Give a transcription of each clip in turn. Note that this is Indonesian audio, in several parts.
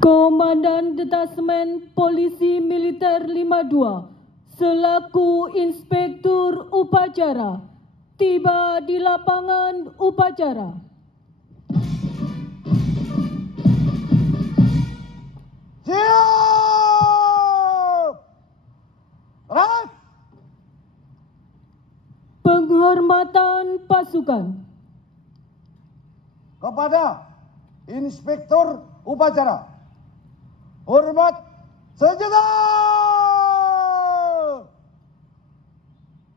Komandan Detasmen Polisi Militer 52 selaku Inspektur Upacara tiba di lapangan upacara. Siap! Rat! Penghormatan pasukan Kepada Inspektur Upacara. Hormat senjata!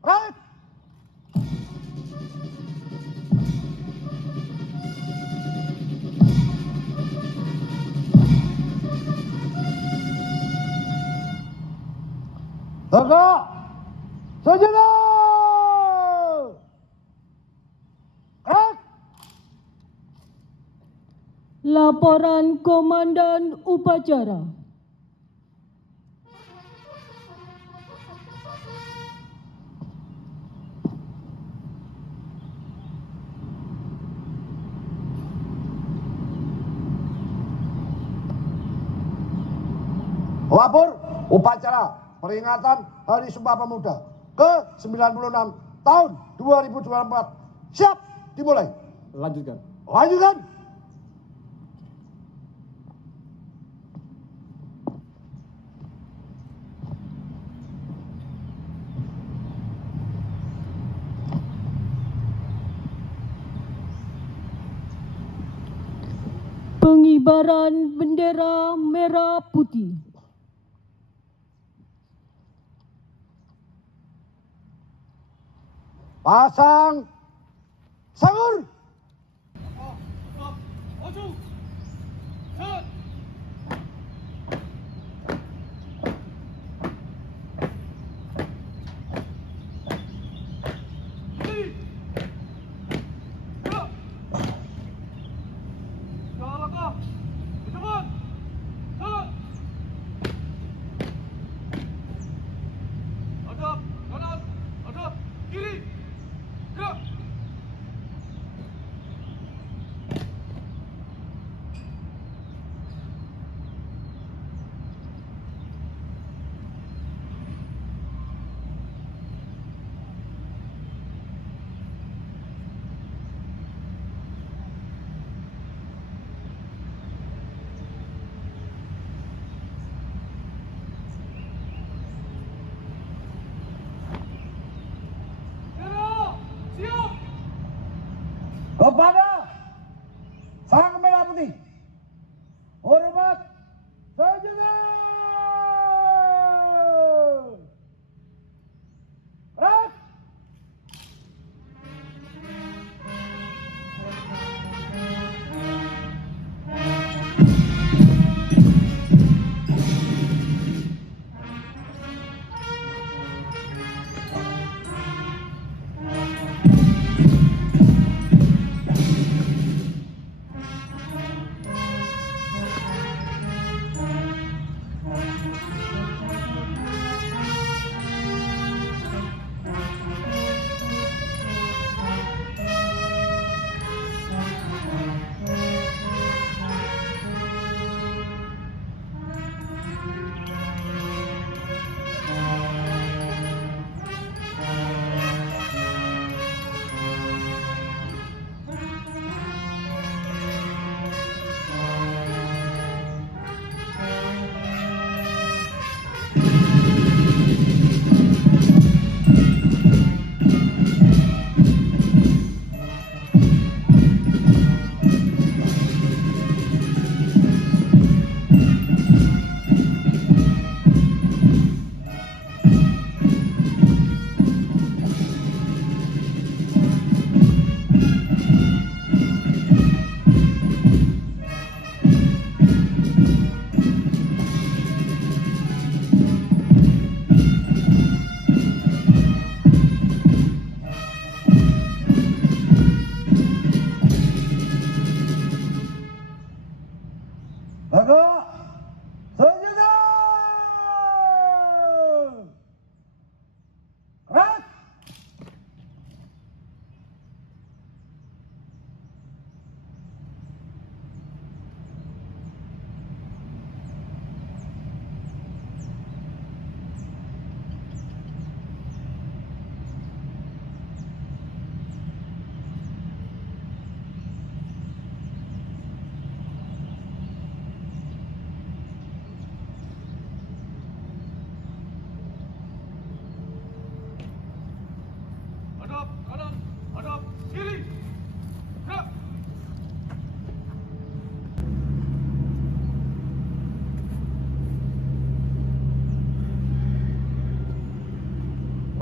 Rat! Tegak! Senjata! Rat! Laporan Komandan Upacara. Lapor upacara peringatan Hari Sumpah Pemuda ke-96 tahun 2024. Siap dimulai. Lanjutkan. Lanjutkan. Pengibaran bendera merah putih. Pasang sangur.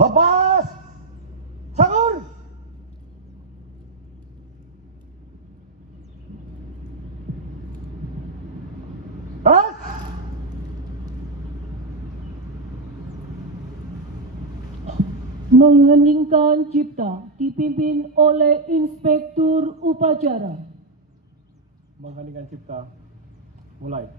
Lepas. Sangur. Ras. Mengheningkan cipta dipimpin oleh Inspektur Upacara. Mengheningkan cipta. Mulai.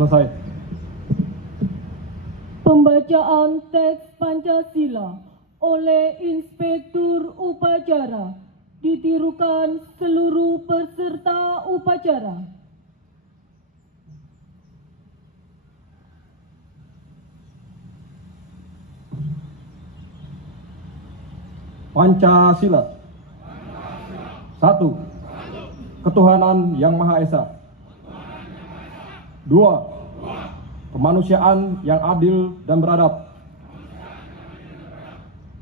Selesai. Pembacaan teks Pancasila oleh Inspektur Upacara ditirukan seluruh peserta upacara. Pancasila. 1. Ketuhanan Yang Maha Esa. 2. Kemanusiaan yang adil dan beradab.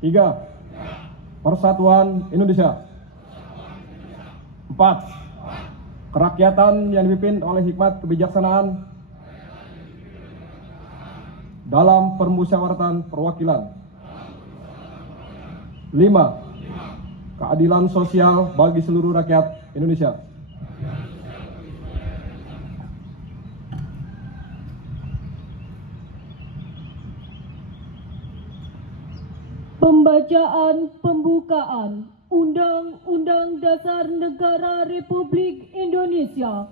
3. Persatuan Indonesia. 4. Kerakyatan yang dipimpin oleh hikmat kebijaksanaan dalam permusyawaratan perwakilan. 5. Keadilan sosial bagi seluruh rakyat Indonesia. Pembacaan pembukaan Undang-Undang Dasar Negara Republik Indonesia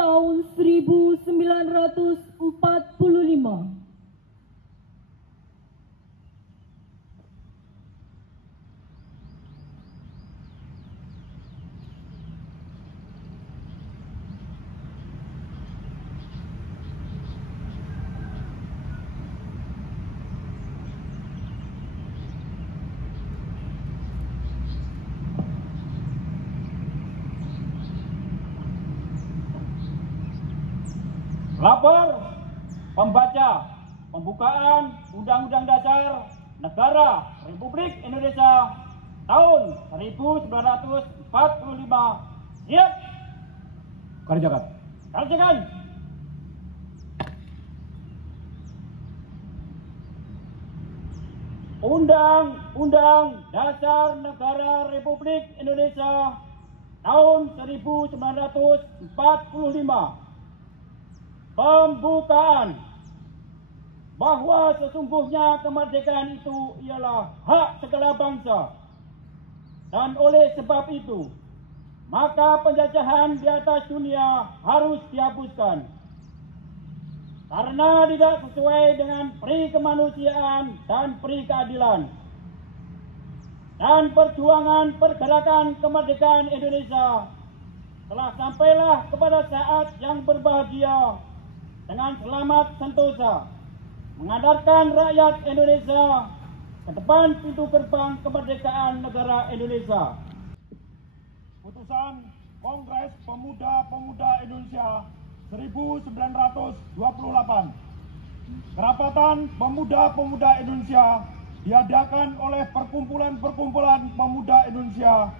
tahun 1945. Lapor pembaca pembukaan Undang-Undang Dasar Negara Republik Indonesia tahun 1945. Siap. Kerjakan. Kerjakan. Undang-Undang Dasar Negara Republik Indonesia tahun 1945. Pembukaan bahwa sesungguhnya kemerdekaan itu ialah hak segala bangsa, dan oleh sebab itu maka penjajahan di atas dunia harus dihapuskan karena tidak sesuai dengan peri kemanusiaan dan peri keadilan. Dan perjuangan pergerakan kemerdekaan Indonesia telah sampailah kepada saat yang berbahagia dengan selamat sentosa. mengantarkan rakyat Indonesia ke depan pintu gerbang kemerdekaan negara Indonesia. Putusan Kongres Pemuda-Pemuda Indonesia 1928. Kerapatan Pemuda-Pemuda Indonesia diadakan oleh perkumpulan-perkumpulan pemuda Indonesia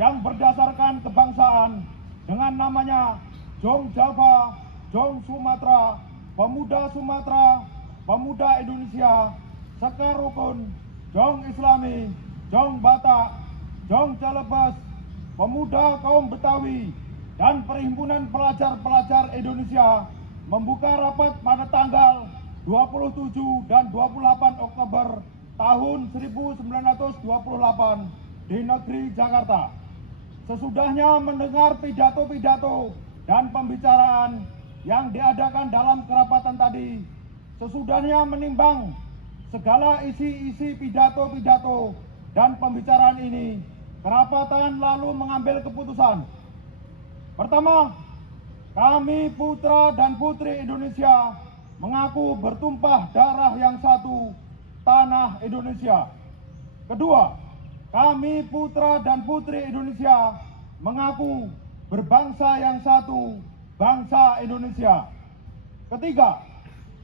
yang berdasarkan kebangsaan dengan namanya Jong Java, Jong Sumatera, Pemuda Sumatera, Pemuda Indonesia, Sekar Rukun, Jong Islami, Jong Batak, Jong Celebes, Pemuda Kaum Betawi, dan Perhimpunan Pelajar-Pelajar Indonesia membuka rapat pada tanggal 27 dan 28 Oktober tahun 1928 di negeri Jakarta. Sesudahnya mendengar pidato-pidato dan pembicaraan yang diadakan dalam kerapatan tadi, sesudahnya menimbang segala isi-isi pidato-pidato dan pembicaraan ini, kerapatan lalu mengambil keputusan. Pertama, kami putra dan putri Indonesia mengaku bertumpah darah yang satu, tanah Indonesia. Kedua, kami putra dan putri Indonesia mengaku berbangsa yang satu, bangsa Indonesia. Ketiga,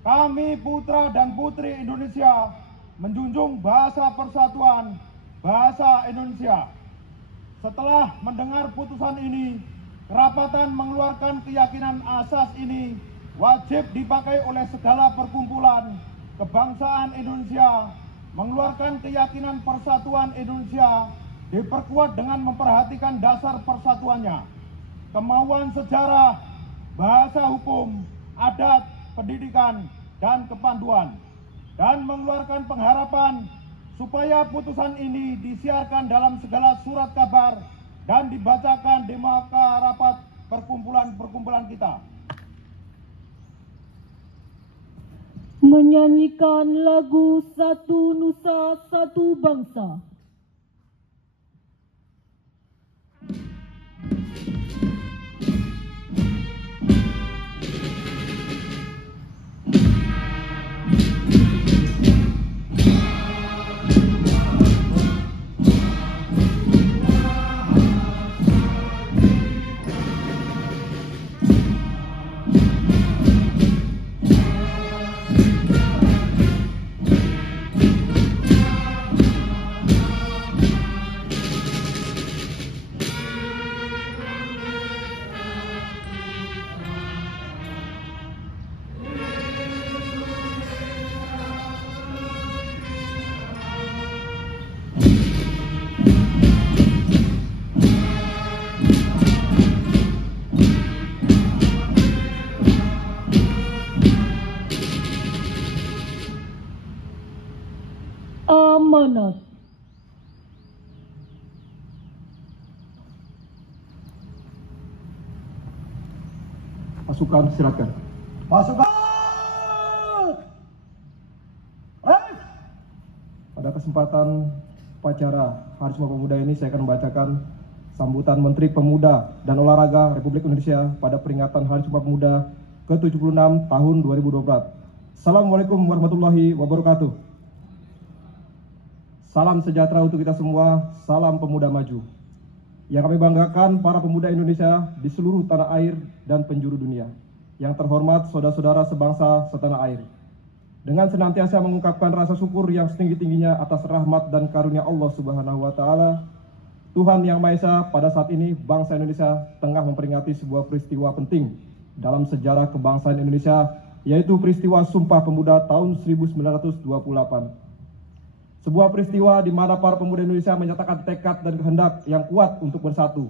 kami putra dan putri Indonesia menjunjung bahasa persatuan, bahasa Indonesia. Setelah mendengar putusan ini, kerapatan mengeluarkan keyakinan asas ini wajib dipakai oleh segala perkumpulan kebangsaan Indonesia, mengeluarkan keyakinan persatuan Indonesia diperkuat dengan memperhatikan dasar persatuannya, kemauan sejarah, bahasa hukum, adat, pendidikan, dan kepanduan, dan mengeluarkan pengharapan supaya putusan ini disiarkan dalam segala surat kabar dan dibacakan di muka rapat perkumpulan-perkumpulan kita. Menyanyikan lagu Satu Nusa Satu Bangsa. Amanat. Pasukan silakan. Pasukan! Pada kesempatan upacara Hari Sumpah Pemuda ini saya akan membacakan sambutan Menteri Pemuda dan Olahraga Republik Indonesia pada peringatan Hari Sumpah Pemuda ke-76 tahun 2024. Assalamualaikum warahmatullahi wabarakatuh. Salam sejahtera untuk kita semua, salam pemuda maju. Yang kami banggakan para pemuda Indonesia di seluruh tanah air dan penjuru dunia. Yang terhormat saudara-saudara sebangsa setanah air. Dengan senantiasa mengungkapkan rasa syukur yang setinggi-tingginya atas rahmat dan karunia Allah Subhanahu wa Ta'ala, Tuhan Yang Maha Esa, pada saat ini bangsa Indonesia tengah memperingati sebuah peristiwa penting dalam sejarah kebangsaan Indonesia, yaitu peristiwa Sumpah Pemuda tahun 1928. Sebuah peristiwa di mana para pemuda Indonesia menyatakan tekad dan kehendak yang kuat untuk bersatu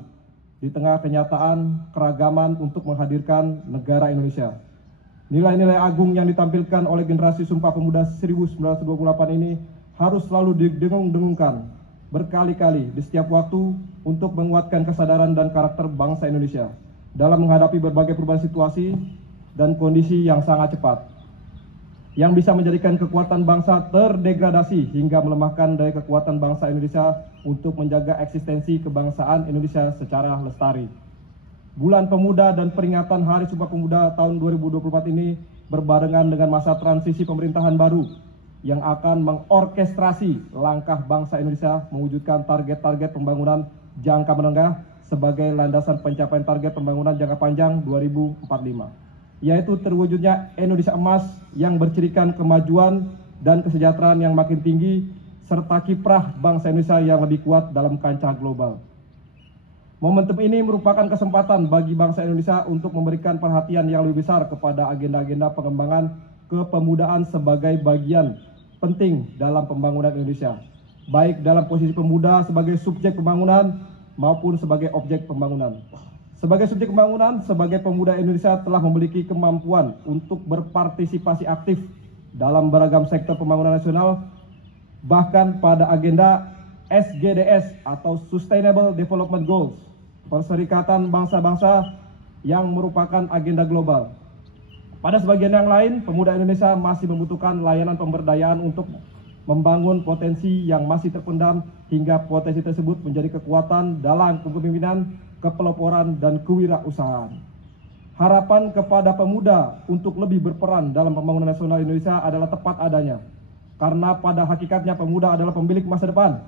di tengah kenyataan keragaman untuk menghadirkan negara Indonesia. Nilai-nilai agung yang ditampilkan oleh generasi Sumpah Pemuda 1928 ini harus selalu didengung-dengungkan berkali-kali di setiap waktu untuk menguatkan kesadaran dan karakter bangsa Indonesia dalam menghadapi berbagai perubahan situasi dan kondisi yang sangat cepat, yang bisa menjadikan kekuatan bangsa terdegradasi hingga melemahkan daya kekuatan bangsa Indonesia untuk menjaga eksistensi kebangsaan Indonesia secara lestari. Bulan Pemuda dan peringatan Hari Sumpah Pemuda tahun 2024 ini berbarengan dengan masa transisi pemerintahan baru yang akan mengorkestrasi langkah bangsa Indonesia mewujudkan target-target pembangunan jangka menengah sebagai landasan pencapaian target pembangunan jangka panjang 2045, yaitu terwujudnya Indonesia emas yang bercirikan kemajuan dan kesejahteraan yang makin tinggi serta kiprah bangsa Indonesia yang lebih kuat dalam kancah global. Momentum ini merupakan kesempatan bagi bangsa Indonesia untuk memberikan perhatian yang lebih besar kepada agenda-agenda pengembangan kepemudaan sebagai bagian penting dalam pembangunan Indonesia, baik dalam posisi pemuda sebagai subjek pembangunan maupun sebagai objek pembangunan. Sebagai subjek pembangunan, sebagai pemuda Indonesia telah memiliki kemampuan untuk berpartisipasi aktif dalam beragam sektor pembangunan nasional, bahkan pada agenda SDGs atau Sustainable Development Goals, Perserikatan Bangsa-Bangsa yang merupakan agenda global. Pada sebagian yang lain, pemuda Indonesia masih membutuhkan layanan pemberdayaan untuk membangun potensi yang masih terpendam hingga potensi tersebut menjadi kekuatan dalam kepemimpinan, kepeloporan, dan kewirausahaan. Harapan kepada pemuda untuk lebih berperan dalam pembangunan nasional Indonesia adalah tepat adanya, karena pada hakikatnya pemuda adalah pemilik masa depan.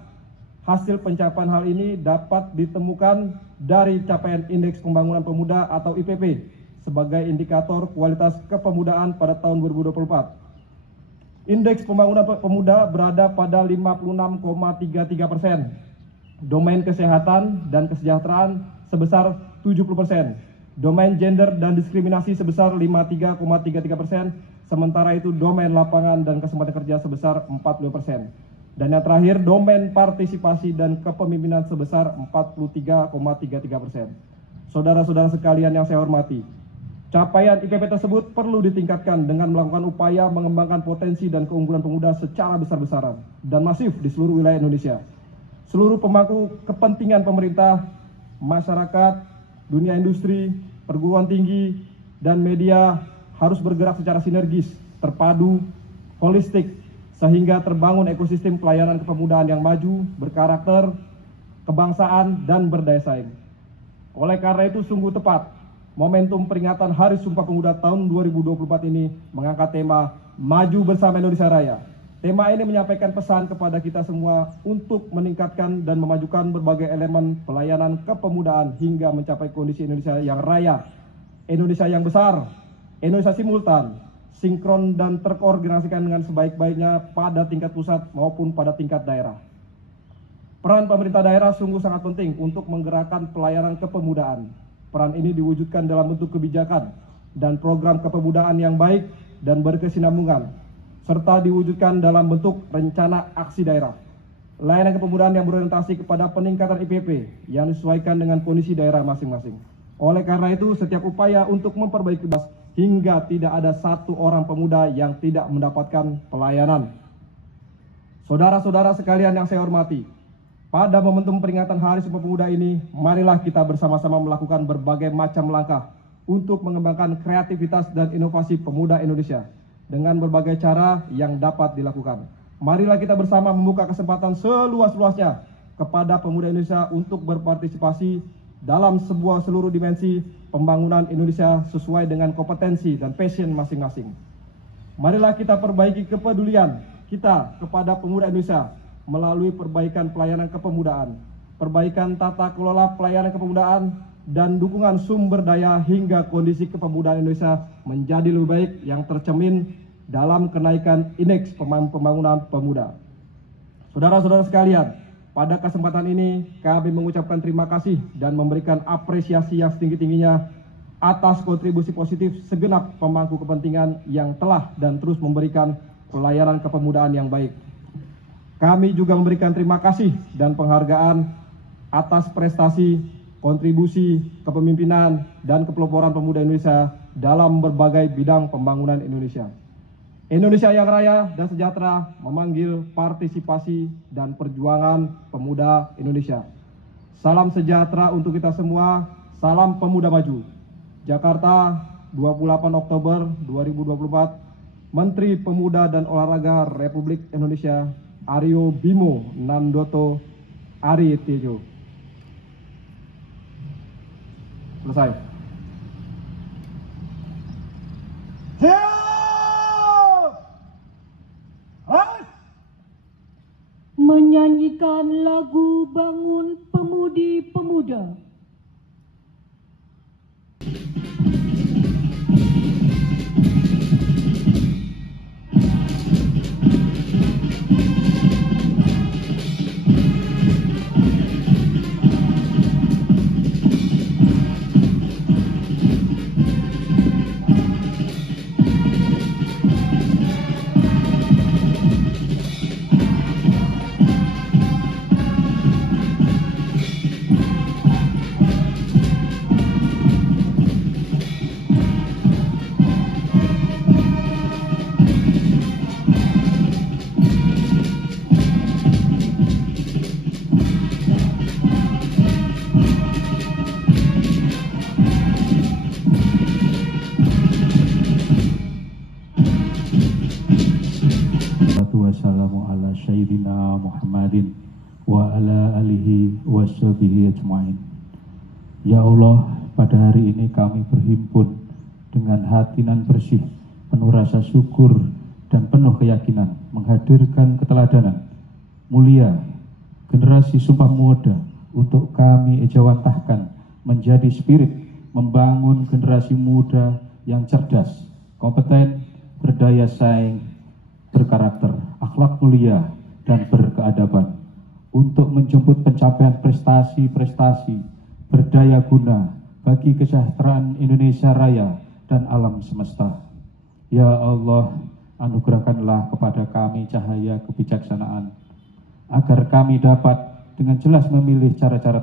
Hasil pencapaian hal ini dapat ditemukan dari capaian Indeks Pembangunan Pemuda atau IPP sebagai indikator kualitas kepemudaan pada tahun 2024. Indeks Pembangunan Pemuda berada pada 56,33%, domain kesehatan dan kesejahteraan sebesar 70%, domain gender dan diskriminasi sebesar 53,33%, sementara itu domain lapangan dan kesempatan kerja sebesar 40%. Dan yang terakhir, domain partisipasi dan kepemimpinan sebesar 43,33%. Saudara-saudara sekalian yang saya hormati, capaian IPP tersebut perlu ditingkatkan dengan melakukan upaya mengembangkan potensi dan keunggulan pemuda secara besar-besaran dan masif di seluruh wilayah Indonesia. Seluruh pemangku kepentingan pemerintah, masyarakat, dunia industri, perguruan tinggi, dan media harus bergerak secara sinergis, terpadu, holistik, sehingga terbangun ekosistem pelayanan kepemudaan yang maju, berkarakter, kebangsaan, dan berdaya saing. Oleh karena itu sungguh tepat, momentum peringatan Hari Sumpah Pemuda tahun 2024 ini mengangkat tema Maju Bersama Indonesia Raya. Tema ini menyampaikan pesan kepada kita semua untuk meningkatkan dan memajukan berbagai elemen pelayanan kepemudaan hingga mencapai kondisi Indonesia yang raya, Indonesia yang besar, Indonesia simultan, sinkron dan terkoordinasikan dengan sebaik-baiknya pada tingkat pusat maupun pada tingkat daerah. Peran pemerintah daerah sungguh sangat penting untuk menggerakkan pelayanan kepemudaan. Peran ini diwujudkan dalam bentuk kebijakan dan program kepemudaan yang baik dan berkesinambungan, serta diwujudkan dalam bentuk rencana aksi daerah. Layanan kepemudaan yang berorientasi kepada peningkatan IPP yang disesuaikan dengan kondisi daerah masing-masing. Oleh karena itu, setiap upaya untuk memperbaiki hingga tidak ada satu orang pemuda yang tidak mendapatkan pelayanan. Saudara-saudara sekalian yang saya hormati, pada momentum peringatan Hari Sumpah Pemuda ini, marilah kita bersama-sama melakukan berbagai macam langkah untuk mengembangkan kreativitas dan inovasi pemuda Indonesia dengan berbagai cara yang dapat dilakukan. Marilah kita bersama membuka kesempatan seluas-luasnya kepada pemuda Indonesia untuk berpartisipasi dalam seluruh dimensi pembangunan Indonesia sesuai dengan kompetensi dan passion masing-masing. Marilah kita perbaiki kepedulian kita kepada pemuda Indonesia melalui perbaikan pelayanan kepemudaan, perbaikan tata kelola pelayanan kepemudaan, dan dukungan sumber daya hingga kondisi kepemudaan Indonesia menjadi lebih baik yang tercermin dalam kenaikan Indeks Pembangunan Pemuda. Saudara-saudara sekalian, pada kesempatan ini kami mengucapkan terima kasih dan memberikan apresiasi yang setinggi-tingginya atas kontribusi positif segenap pemangku kepentingan yang telah dan terus memberikan pelayanan kepemudaan yang baik. Kami juga memberikan terima kasih dan penghargaan atas prestasi, kontribusi, kepemimpinan, dan kepeloporan pemuda Indonesia dalam berbagai bidang pembangunan Indonesia. Indonesia yang raya dan sejahtera memanggil partisipasi dan perjuangan pemuda Indonesia. Salam sejahtera untuk kita semua, salam pemuda maju. Jakarta, 28 Oktober 2024, Menteri Pemuda dan Olahraga Republik Indonesia, Aryo Bimo Nandoto Ari Tejo. Selesai. Siap! menyanyikan lagu Bangun Pemudi-Pemuda. Wassalamu ala sayyidina Muhammadin wa ala alihi wa sahbihi ajma'in. Ya Allah, pada hari ini kami berhimpun dengan hati nan bersih, penuh rasa syukur dan penuh keyakinan menghadirkan keteladanan mulia generasi Sumpah Muda untuk kami ejawantahkan menjadi spirit membangun generasi muda yang cerdas, kompeten, berdaya saing, berkarakter, akhlak mulia, dan berkeadaban untuk menjemput pencapaian prestasi-prestasi berdaya guna bagi kesejahteraan Indonesia Raya dan alam semesta. Ya Allah, anugerahkanlah kepada kami cahaya kebijaksanaan agar kami dapat dengan jelas memilih cara-cara